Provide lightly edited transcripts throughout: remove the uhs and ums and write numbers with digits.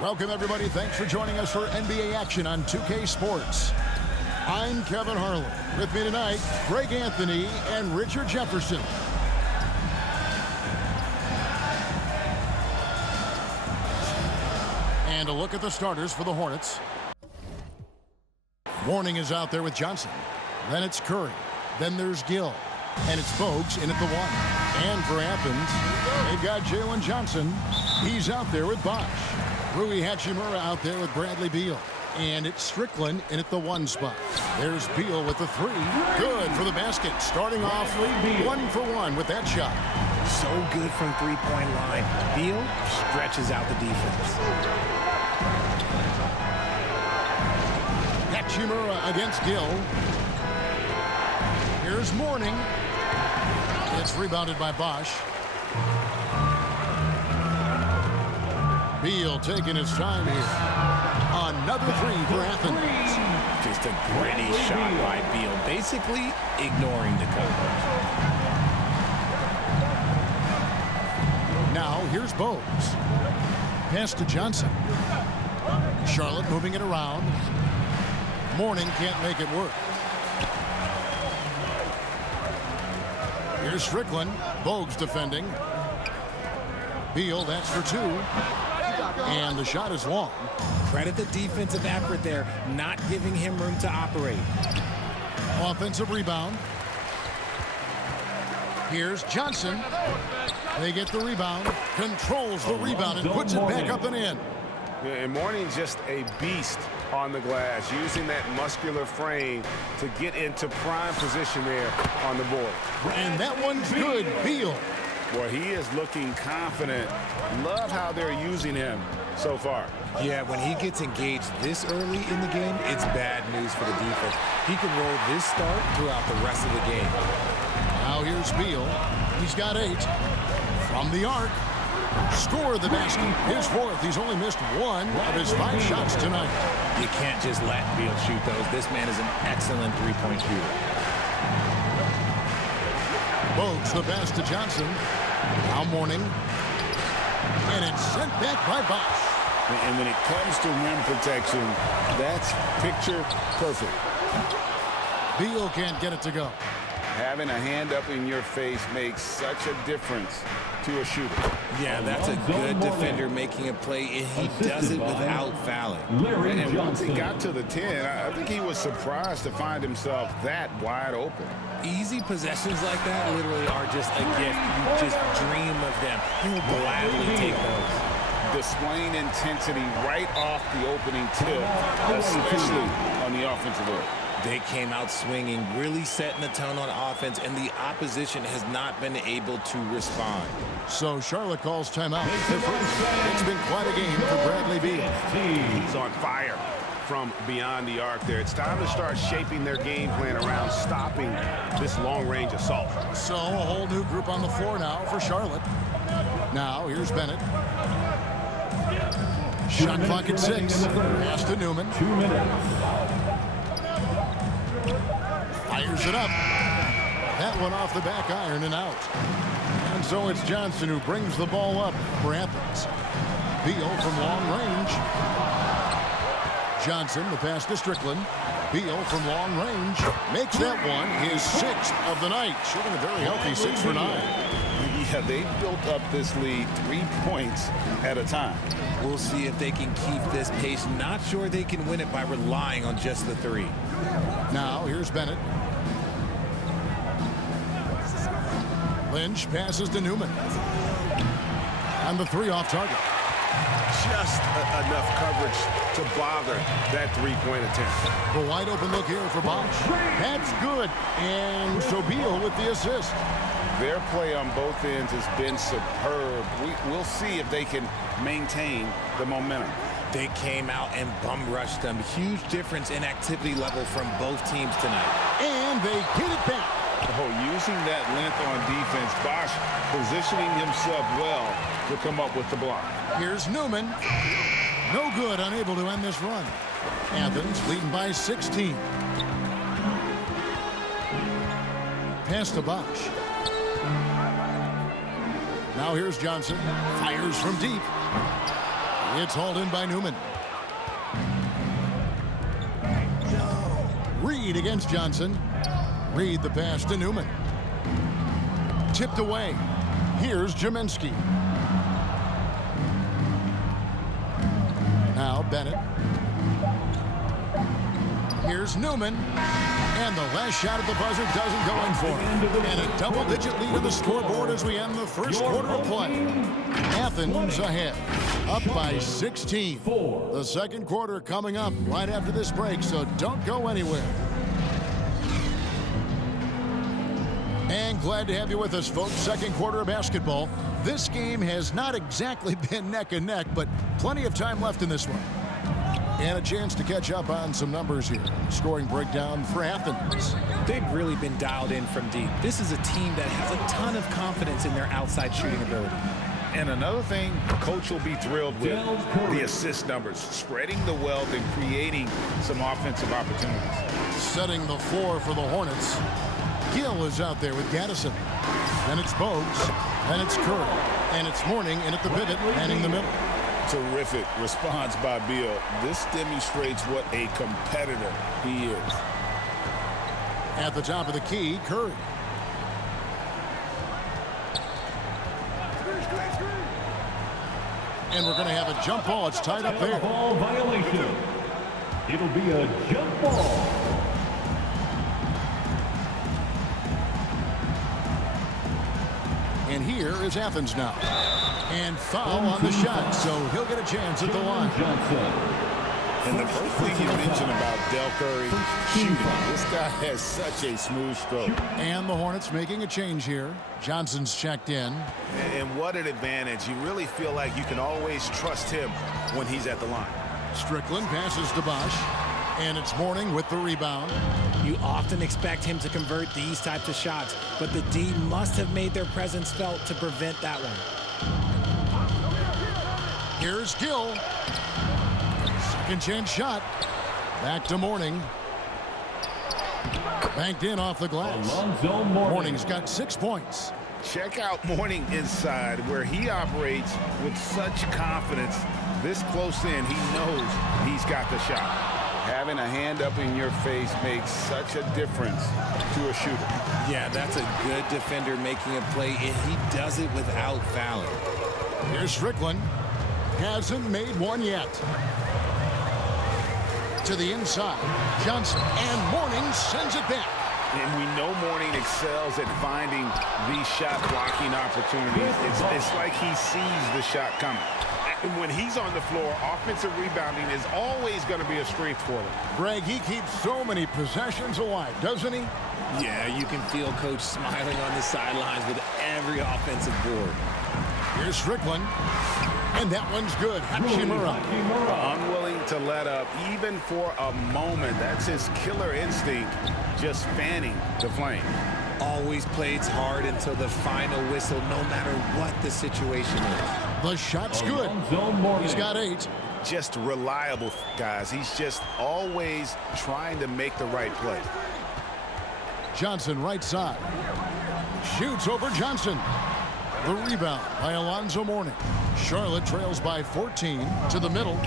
Welcome, everybody. Thanks for joining us for NBA action on 2K Sports. I'm Kevin Harlan. With me tonight, Greg Anthony and Richard Jefferson. And a look at the starters for the Hornets. Warning is out there with Johnson. Then it's Curry. Then there's Gill. And it's Bogues in at the one. And for Athens, they've got Jalen Johnson. He's out there with Bosch. Rui Hachimura out there with Bradley Beal. And it's Strickland in at the one spot. There's Beal with the three. Good for the basket. Starting off 1 for 1 with that shot. So good from three-point line. Beal stretches out the defense. Hachimura against Gill. Here's Mourning. It's rebounded by Bosch. Beal taking his time here. Another three for Athens. Just a gritty shot by Beal, basically ignoring the coverage. Now here's Bogues. Pass to Johnson. Charlotte moving it around. Mourning can't make it work. Here's Strickland. Bogues defending. Beal, that's for two. And the shot is long. Credit the defensive effort there, not giving him room to operate. Offensive rebound. Here's Johnson. They get the rebound. Controls the rebound and puts it back up and in. Yeah, and Mourning's just a beast on the glass, using that muscular frame to get into prime position there on the board. And that one's good. Beal. Boy, he is looking confident. Love how they're using him so far. Yeah, when he gets engaged this early in the game, it's bad news for the defense. He can roll this start throughout the rest of the game. Now here's Beal. He's got 8. From the arc. Score the basket. His fourth. He's only missed 1 of his 5 shots tonight. You can't just let Beal shoot those. This man is an excellent three-point shooter. Bogues the pass to Johnson. Now Mourning. And it's sent back by Bosch. And when it comes to rim protection, that's picture perfect. Beal can't get it to go. Having a hand up in your face makes such a difference to a shooter. Yeah, that's a good defender making a play, and he does it without fouling. And once he got to the 10, I think he was surprised to find himself that wide open. Easy possessions like that literally are just a gift. You just dream of them. He'll gladly take those. Displaying intensity right off the opening tip, especially on the offensive end. They came out swinging, really setting the tone on offense, and the opposition has not been able to respond. So Charlotte calls timeout. It's been quite a game for Bradley Beal. He's on fire from beyond the arc there. It's time to start shaping their game plan around stopping this long-range assault. So a whole new group on the floor now for Charlotte. Now here's Bennett. Shot clock at 6. Pass to Newman. 2 minutes. Fires it up. That one off the back iron and out. And so it's Johnson who brings the ball up for Athens. Beal from long range. Johnson, the pass to Strickland. Beal from long range makes that one his 6th of the night, shooting a very healthy 6 for 9. Yeah, they built up this lead 3 points at a time. We'll see if they can keep this pace. Not sure they can win it by relying on just the 3. Now here's Bennett. Lynch passes to Newman. And the 3 off target. Just enough coverage to bother that 3-point attempt. The wide open look here for Bosch. That's good. And so Beal with the assist. Their play on both ends has been superb. We'll see if they can maintain the momentum. They came out and bum rushed them. Huge difference in activity level from both teams tonight. And they get it back. Oh, using that length on defense, Bosch positioning himself well to come up with the block. Here's Newman. No good, unable to end this run. Athens leading by 16. Pass to Bosch. Now here's Johnson. Fires from deep. It's hauled in by Newman. Reed against Johnson. Reed the pass to Newman. Tipped away. Here's Jaminski. Now Bennett. Here's Newman. And the last shot at the buzzer doesn't go in for him. And a double-digit lead to the scoreboard as we end the first quarter of play. Athens ahead, up by 16. The second quarter coming up right after this break, so don't go anywhere. And glad to have you with us, folks. Second quarter of basketball. This game has not exactly been neck and neck, but plenty of time left in this one. And a chance to catch up on some numbers here. Scoring breakdown for Athens. They've really been dialed in from deep. This is a team that has a ton of confidence in their outside shooting ability. And another thing, coach will be thrilled with the assist numbers, spreading the wealth and creating some offensive opportunities. Setting the floor for the Hornets. Gill is out there with Gaddison. Then it's Bogues. Then it's Curry. And it's Mourning in at the pivot, manning the middle. Terrific response by Beal. This demonstrates what a competitor he is. At the top of the key, Curry. And we're going to have a jump ball. It's tied up there. Ball violation. It'll be a jump ball. And here is Athens now. And foul on the shot, so he'll get a chance at the line. And the first thing you mentioned about Del Curry shooting, this guy has such a smooth stroke. And the Hornets making a change here. Johnson's checked in. And what an advantage. You really feel like you can always trust him when he's at the line. Strickland passes to Bosch. And it's Mourning with the rebound. You often expect him to convert these types of shots, but the D must have made their presence felt to prevent that one. Here's Gill. Second chance shot. Back to Mourning. Banked in off the glass. Mourning's got 6 points. Check out Mourning inside, where he operates with such confidence. This close in, he knows he's got the shot. Having a hand up in your face makes such a difference to a shooter. Yeah, that's a good defender making a play, and he does it without fouling. Here's Strickland. Hasn't made one yet. To the inside. Johnson. And Mourning sends it back. And we know Mourning excels at finding these shot blocking opportunities. It's like he sees the shot coming. And when he's on the floor, offensive rebounding is always going to be a strength for him. Greg, he keeps so many possessions alive, doesn't he? Yeah, you can feel Coach smiling on the sidelines with every offensive board. Here's Strickland. And that one's good. Hachimura. Unwilling to let up, even for a moment. That's his killer instinct, just fanning the flame. Always plays hard until the final whistle, no matter what the situation is. The shot's good. He's got 8. Just reliable, guys. He's just always trying to make the right play. Johnson right side. Shoots over Johnson. The rebound by Alonzo Mourning. Charlotte trails by 14 to the middle.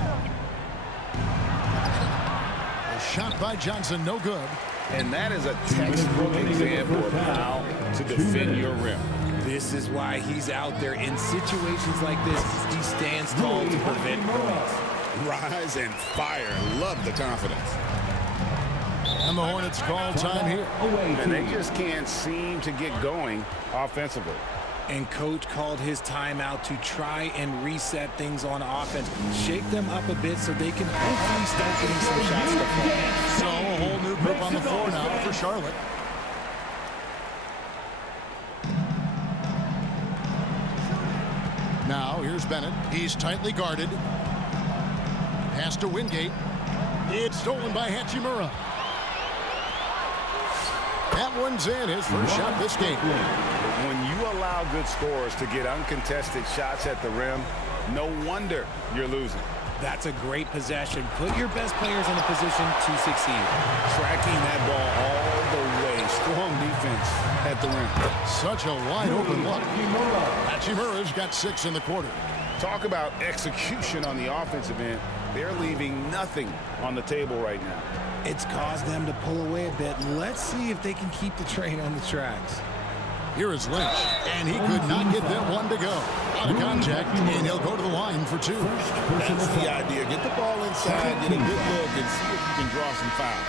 A shot by Johnson, no good. And that is a textbook example of how to defend your rim. This is why he's out there in situations like this. He stands tall to prevent points. Rise and fire. Love the confidence. And the Hornets call time here. And they just can't seem to get going offensively. And Coach called his timeout to try and reset things on offense. Shake them up a bit so they can hopefully start getting some shots to fall. So a whole new group on the floor now for Charlotte. Now here's Bennett. He's tightly guarded. Pass to Wingate. It's stolen by Hachimura. That one's in, his first shot this game. When you allow good scorers to get uncontested shots at the rim, no wonder you're losing. That's a great possession. Put your best players in a position to succeed. Tracking that ball all the way. Strong defense at the rim. Such a wide open look. Hachimura's got 6 in the quarter. Talk about execution on the offensive end. They're leaving nothing on the table right now. It's caused them to pull away a bit. Let's see if they can keep the train on the tracks. Here is Lynch, and he could not get that one to go. Out of contact, and he'll go to the line for 2. That's the idea. Get the ball inside, get a good look, and see if you can draw some fouls.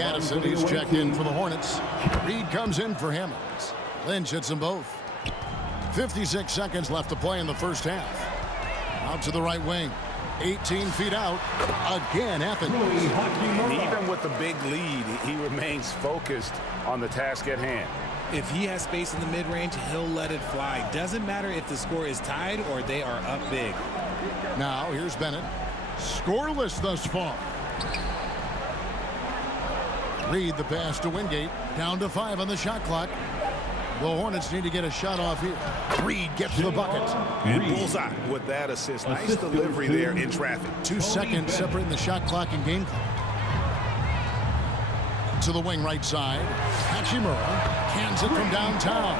Gaddison, he's checked in for the Hornets. Reed comes in for Hammonds. Lynch hits them both. 56 seconds left to play in the first half. Out to the right wing. 18 feet out. Again, Athens. Even with the big lead, he remains focused on the task at hand. If he has space in the mid-range, he'll let it fly. Doesn't matter if the score is tied or they are up big. Now, here's Bennett. Scoreless thus far. Reed the pass to Wingate. Down to 5 on the shot clock. The Hornets need to get a shot off here. Reed gets the bucket. And bullseye with that assist. Nice delivery there in traffic. 2 seconds separating the shot clock and game clock. To the wing right side. Hachimura cans it from downtown.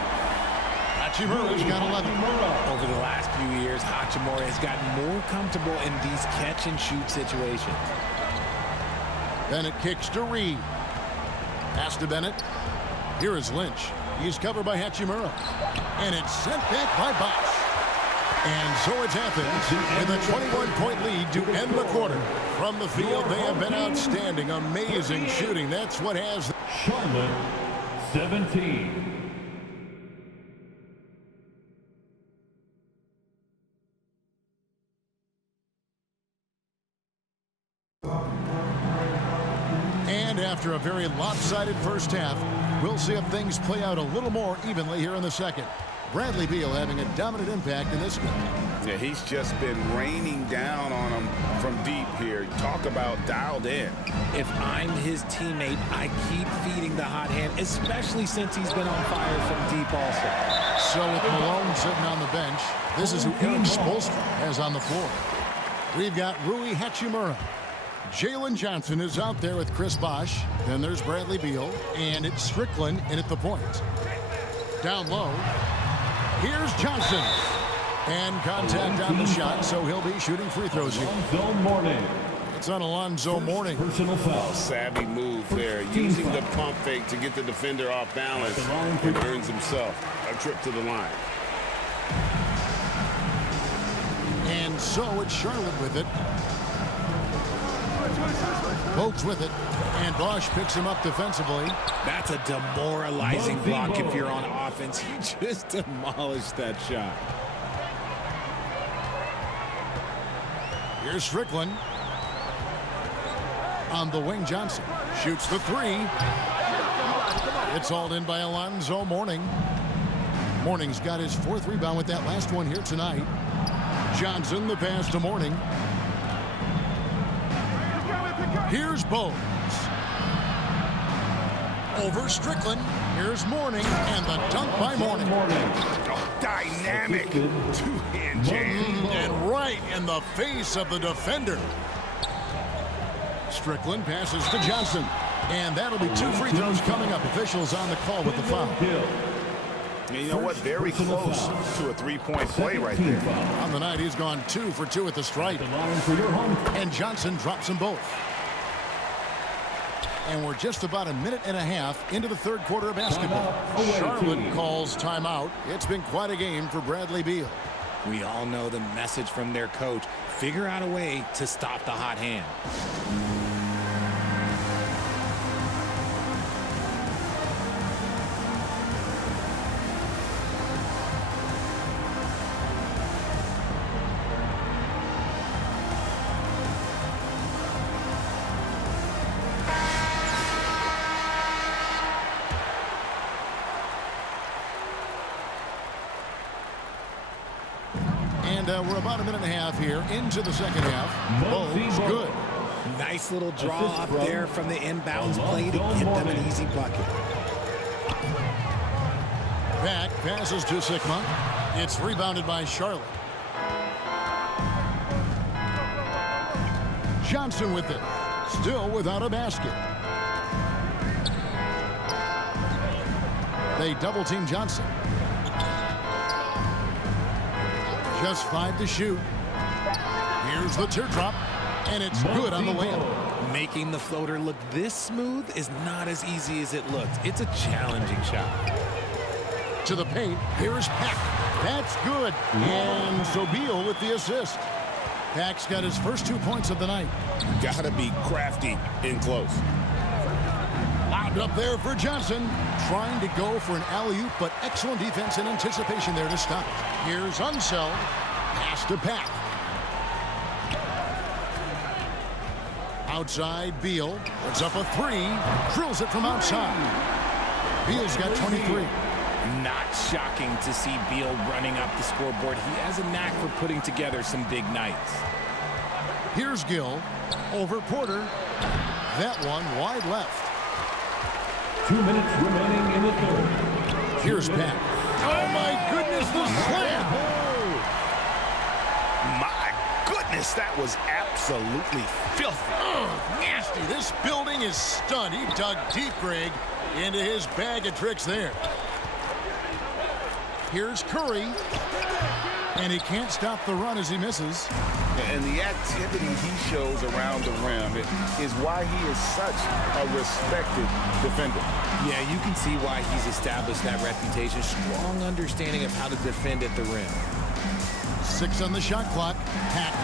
Hachimura's got 11. Over the last few years, Hachimura has gotten more comfortable in these catch-and-shoot situations. Bennett kicks to Reed. Pass to Bennett. Here is Lynch. He's covered by Hachimura. And it's sent back by Bosch. And so it's Athens with a 21-point lead to end the quarter. From the field, they have been outstanding. Amazing shooting. That's what has... Charlotte, 17. And after a very lopsided first half, we'll see if things play out a little more evenly here in the second. Bradley Beal having a dominant impact in this game. Yeah, he's just been raining down on him from deep here. Talk about dialed in. If I'm his teammate, I keep feeding the hot hand, especially since he's been on fire from deep also. So with Malone sitting on the bench, this is who Eric Spoelstra has on the floor. We've got Rui Hachimura. Jalen Johnson is out there with Chris Bosh. Then there's Bradley Beal. And it's Strickland in at the point. Down low. Here's Johnson. And contact on the shot, so he'll be shooting free throws here. It's on Alonzo Mourning. Personal foul. Savvy move there. Using the pump fake to get the defender off balance. And earns himself a trip to the line. And so it's Charlotte with it. Pokes with it. And Bosch picks him up defensively. That's a demoralizing block if you're on offense. He just demolished that shot. Here's Strickland. On the wing, Johnson shoots the 3. It's hauled in by Alonzo Mourning. Mourning's got his 4th rebound with that last one here tonight. Johnson, the pass to Mourning. Here's Bones. Over Strickland. Here's Mourning, and the dunk by Mourning. Oh, dynamic two-hand jam. And right in the face of the defender. Strickland passes to Johnson. And that'll be 2 free throws coming up. Officials on the call with the foul. And you know what? Very close to a 3-point play right there. On the night, he's gone 2 for 2 at the stripe. And Johnson drops them both. And we're just about a minute and a half into the 3rd quarter of basketball. Charlotte calls timeout. It's been quite a game for Bradley Beal. We all know the message from their coach. Figure out a way to stop the hot hand. And we're about a minute and a half here into the second half. Bones good. Nice little draw up there from the inbounds play to get them an easy bucket. Back passes to Sigma. It's rebounded by Charlotte. Johnson with it. Still without a basket. They double team Johnson. Just 5 to shoot. Here's the teardrop, and it's good on the layup. Making the floater look this smooth is not as easy as it looks. It's a challenging shot. To the paint, here's Peck. That's good. And so Beal with the assist. Peck's got his first 2 points of the night. Gotta be crafty in close. Lobbed up there for Johnson. Trying to go for an alley-oop, but excellent defense and anticipation there to stop it. Here's Unseld. Pass to Peck. Outside, Beal puts up a 3. Drills it from outside. Beal's got 23. Not shocking to see Beal running up the scoreboard. He has a knack for putting together some big nights. Here's Gill over Porter. That one wide left. 2 minutes remaining in the third. Here's Peck. Oh my goodness, the slam! My goodness, that was absolutely filthy. Nasty. This building is stunned. He dug deep, Greg, into his bag of tricks there. Here's Curry, and he can't stop the run as he misses. And the activity he shows around the rim is why he is such a respected defender. Yeah, you can see why he's established that reputation. Strong understanding of how to defend at the rim. 6 on the shot clock. Pack.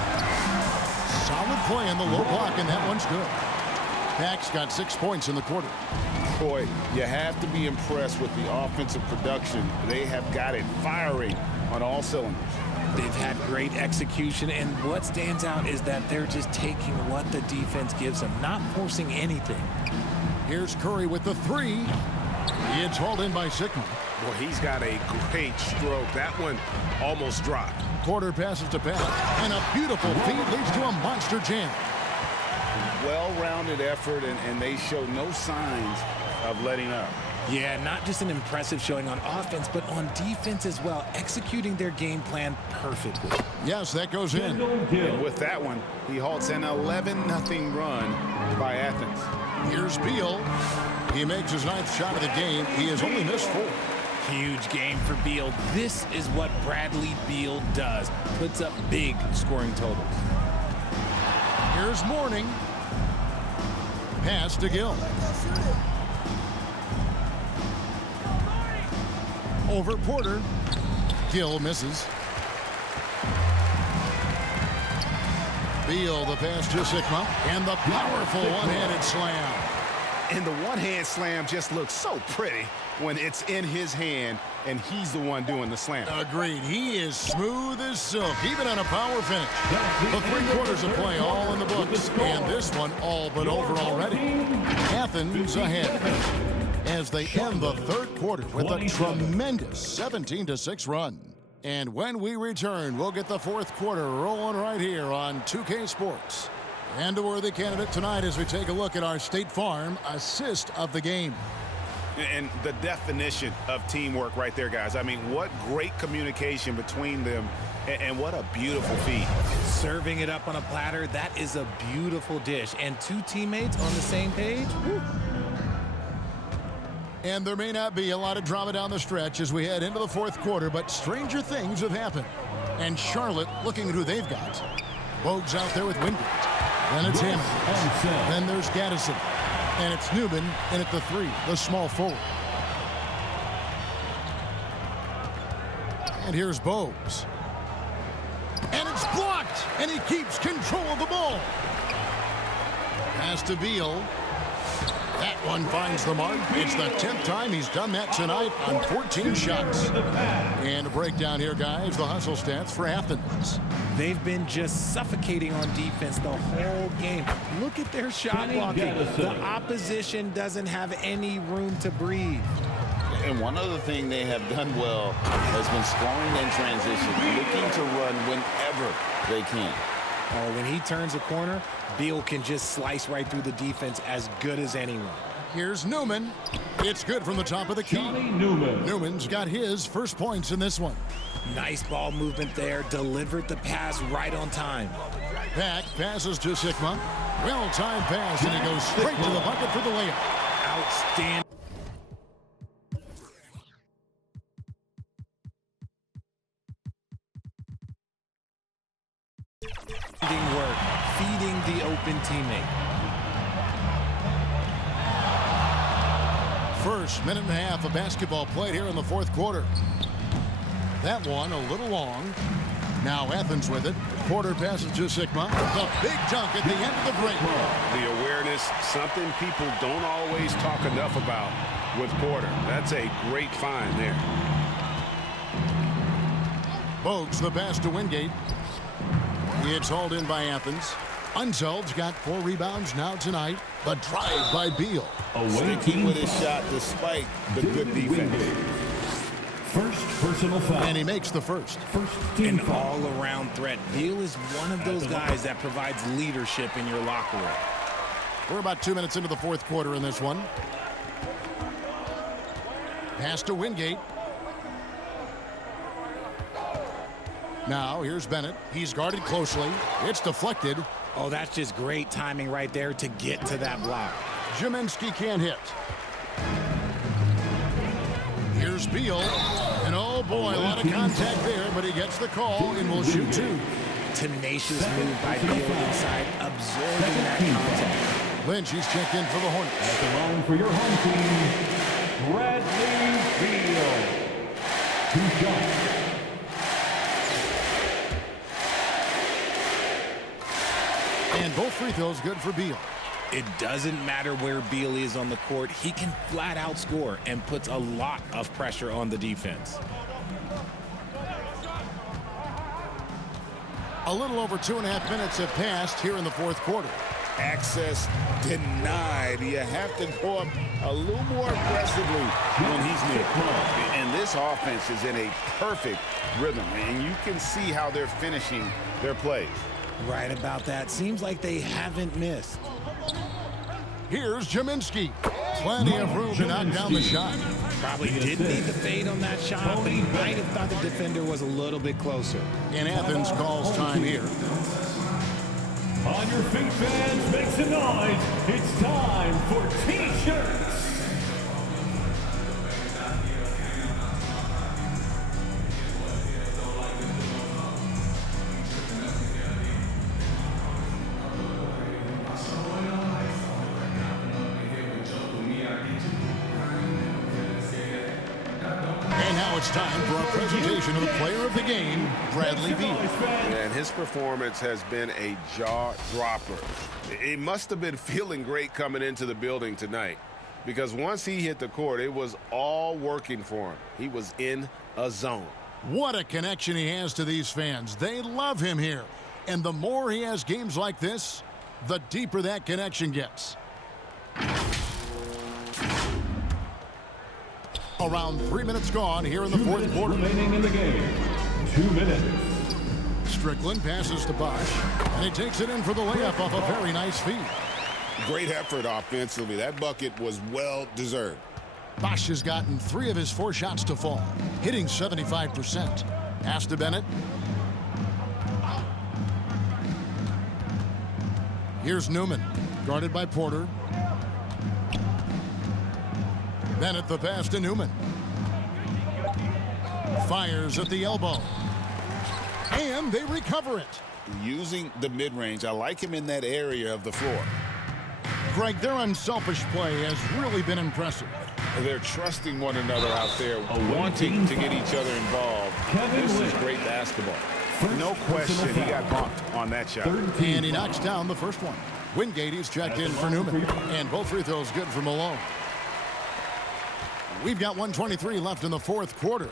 Solid play on the low block, and that one's good. Pack's got 6 points in the quarter. Boy, you have to be impressed with the offensive production. They have got it firing on all cylinders. They've had great execution, and what stands out is that they're just taking what the defense gives them, not forcing anything. Here's Curry with the 3. It's hauled in by Sickman. Boy, he's got a great stroke. That one almost dropped. Porter passes to Peck, and a beautiful feed leads to a monster jam. Well-rounded effort, and they show no signs of letting up. Yeah, not just an impressive showing on offense, but on defense as well, executing their game plan perfectly. Yes, that goes in. And with that one, he halts an 11-0 run by Athens. Here's Beal. He makes his 9th shot of the game. He has only missed 4. Huge game for Beal. This is what Bradley Beal does. Puts up big scoring totals. Here's Mourning. Pass to Gill. Over Porter. Gill misses. Beal, the pass to Sigma, and the powerful one-handed slam. And the one-hand slam just looks so pretty when it's in his hand and he's the one doing the slam. Agreed. He is smooth as silk, even on a power finish. The 3 quarters of play all in the books, and this one all but over already. Athens ahead as they end the 3rd quarter with a tremendous 17-6 run. And when we return, we'll get the 4th quarter rolling right here on 2K Sports. And a worthy candidate tonight as we take a look at our State Farm assist of the game. And the definition of teamwork right there, guys. I mean, what great communication between them, and what a beautiful feed. Serving it up on a platter, that is a beautiful dish. And 2 teammates on the same page. Woo. And there may not be a lot of drama down the stretch as we head into the 4th quarter, but stranger things have happened. And Charlotte looking at who they've got. Bogues out there with Wingate. Then it's him. Then there's Gaddison. And it's Newman in at the 3, the small forward. And here's Bogues. And it's blocked. And he keeps control of the ball. Pass to Beal. That one finds the mark. It's the 10th time he's done that tonight on 14 shots. And a breakdown here, guys. The hustle stats for Athens. They've been just suffocating on defense the whole game. Look at their shot blocking. The opposition doesn't have any room to breathe. And one other thing they have done well has been scoring in transition, looking to run whenever they can. Oh, when he turns a corner, Beal can just slice right through the defense as good as anyone. Here's Newman. It's good from the top of the key. Newman's got his first points in this one. Nice ball movement there. Delivered the pass right on time. Pack passes to Sigma. Well-timed pass, and he goes straight to the bucket for the layup. Outstanding. teammate. First minute and a half of basketball played here in the fourth quarter. That one a little long. Now Athens with it. Porter passes to Sigma. The big dunk at the end of the break. The awareness, something people don't always talk enough about with Porter. That's a great find there. Bogues the pass to Wingate. It's hauled in by Athens. Unzeld's got 4 rebounds now tonight. The drive by Beal. Sticking with his shot despite the good defense. First personal foul. And he makes the first. An all-around threat. Beal is one of those guys that provides leadership in your locker room. We're about 2 minutes into the fourth quarter in this one. Pass to Wingate. Now here's Bennett. He's guarded closely. It's deflected. Oh, that's just great timing right there to get to that block. Ziminski can't hit. Here's Beal. And oh boy, a lot of contact there, but he gets the call and will shoot 2. Tenacious move by Beal inside, absorbing that contact. Lynch, he's checked in for the Hornets. At the line for your home team, Bradley Beal. 2 shots. And both free throws good for Beal. It doesn't matter where Beal is on the court. He can flat out score and puts a lot of pressure on the defense. A little over 2.5 minutes have passed here in the fourth quarter. Access denied. You have to go up a little more aggressively when he's near. And this offense is in a perfect rhythm, and you can see how they're finishing their plays. Right about that. Seems like they haven't missed. Here's Ziminski. Plenty of room to knock down the shot. Probably didn't need the fade on that shot, but he might have thought the defender was a little bit closer. And Athens calls time here. On your feet, fans, make some noise. It's time for T-shirts. And now it's time for our presentation of the player of the game, Bradley Beal. And his performance has been a jaw-dropper. He must have been feeling great coming into the building tonight, because once he hit the court, it was all working for him. He was in a zone. What a connection he has to these fans. They love him here. And the more he has games like this, the deeper that connection gets. Around 3 minutes gone here in the fourth quarter. Remaining in the game. 2 minutes. Strickland passes to Bosch, and he takes it in for the layup off a very nice feed. Great effort offensively. That bucket was well deserved. Bosch has gotten 3 of his 4 shots to fall, hitting 75%. Pass to Bennett. Here's Newman, guarded by Porter. Bennett the pass to Newman. Fires at the elbow. And they recover it. Using the mid-range, I like him in that area of the floor. Greg, their unselfish play has really been impressive. They're trusting one another out there, wanting to get each other involved. This is great basketball. No question, he got bumped on that shot. And he knocks down the first one. Wingate is checked in for Newman. And both free throws good for Malone. We've got 1:23 left in the fourth quarter.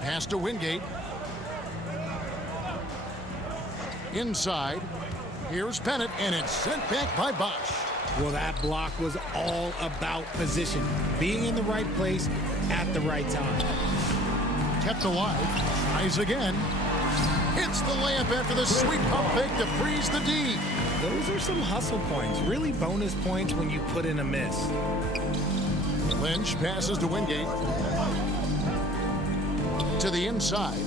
Pass to Wingate. Inside. Here's Bennett, and it's sent back by Bosch. Well, that block was all about position. Being in the right place at the right time. Kept alive. Tries again. Hits the layup after the sweet pump fake to freeze the D. Those are some hustle points. Really bonus points when you put in a miss. Lynch passes to Wingate. To the inside.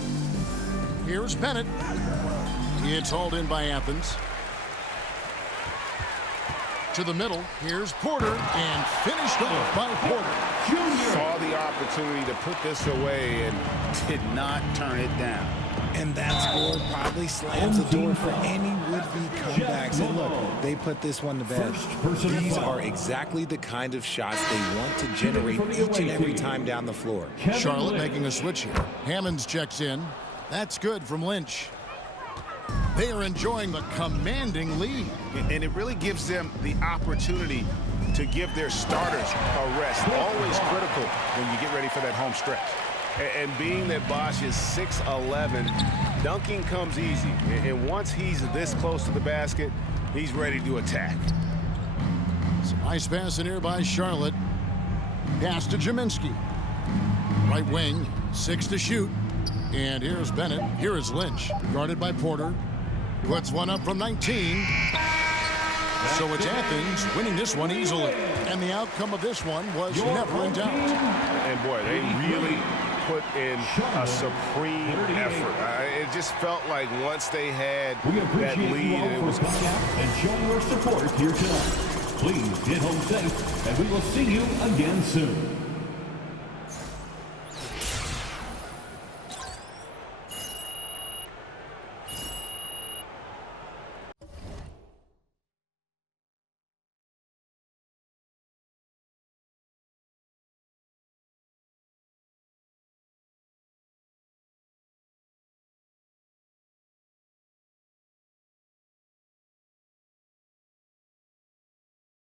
Here's Bennett. It's hauled in by Athens. To the middle. Here's Porter. And finished off by Porter. Saw the opportunity to put this away and did not turn it down. And that score probably slams the door for any would-be comebacks. And look, they put this one to bed. These are exactly the kind of shots they want to generate each and every time down the floor. Charlotte making a switch here. Hammonds checks in. That's good from Lynch. They are enjoying the commanding lead. And it really gives them the opportunity to give their starters a rest. Always critical when you get ready for that home stretch. And being that Bosch is 6'11", dunking comes easy. And once he's this close to the basket, he's ready to attack. Some nice pass in here by Charlotte. Pass to Jaminski. Right wing, 6 to shoot. And here's Bennett. Here is Lynch, guarded by Porter. Puts one up from 19. So it's Athens winning this one easily. And the outcome of this one was never in doubt. And boy, they really put in a supreme effort. It just felt like once they had that lead, it was coming out and showing your support here tonight. Please get home safe, and we will see you again soon.